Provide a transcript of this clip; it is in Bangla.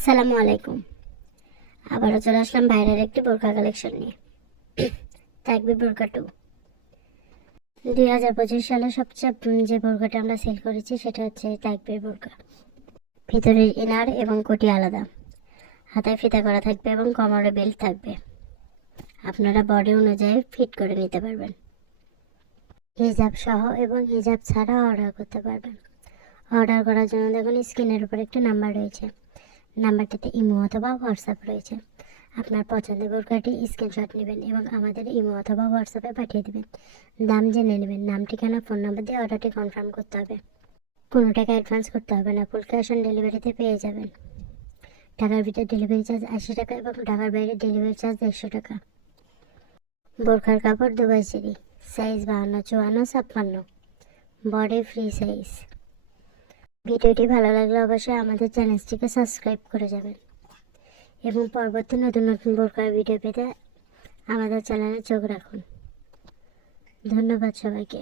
আসসালামু আলাইকুম। আবারও চলে আসলাম বাইরের একটি বোরকা কালেকশন নিয়ে। থাকবে বোরকা 2। 2025 সালে সবচেয়ে যে বোরকাটা আমরা সেল করেছি সেটা হচ্ছে থাকবে বোরকা। ভিতরের ইনার এবং কোটি আলাদা, হাতায় ফিতা করা থাকবে এবং কোমরে বেল্ট থাকবে। আপনারা বডি অনুযায়ী ফিট করে নিতে পারবেন। হিজাব সহ এবং হিজাব ছাড়া অর্ডার করতে পারবেন। অর্ডার করার জন্য দেখুন স্ক্রিনের উপর একটা নাম্বার রয়েছে। নাম্বারটিতে ইমো অথবা হোয়াটসঅ্যাপ রয়েছে। আপনার পছন্দের বোরকাটি স্ক্রিনশট নেবেন এবং আমাদের ইমো অথবা হোয়াটসঅ্যাপে পাঠিয়ে দেবেন। দাম জেনে নেবেন। নাম, ঠিকানা, ফোন নাম্বার দিয়ে অর্ডারটি কনফার্ম করতে হবে। কোনো টাকা অ্যাডভান্স করতে হবে না, ফুল ক্যাশ অন ডেলিভারিতে পেয়ে যাবেন। ঢাকার ভিতরে ডেলিভারি চার্জ 80 টাকা এবং ঢাকার বাইরে ডেলিভারি চার্জ 100 টাকা। বোরকার কাপড় Dubai cherry, size 52, 54, 56, body free size. ভিডিওটি ভালো লাগলে অবশ্যই আমাদের চ্যানেলটিকে সাবস্ক্রাইব করে যাবেন এবং পরবর্তী নতুন নতুন বোরকার ভিডিও পেতে আমাদের চ্যানেলে চোখ রাখুন। ধন্যবাদ সবাইকে।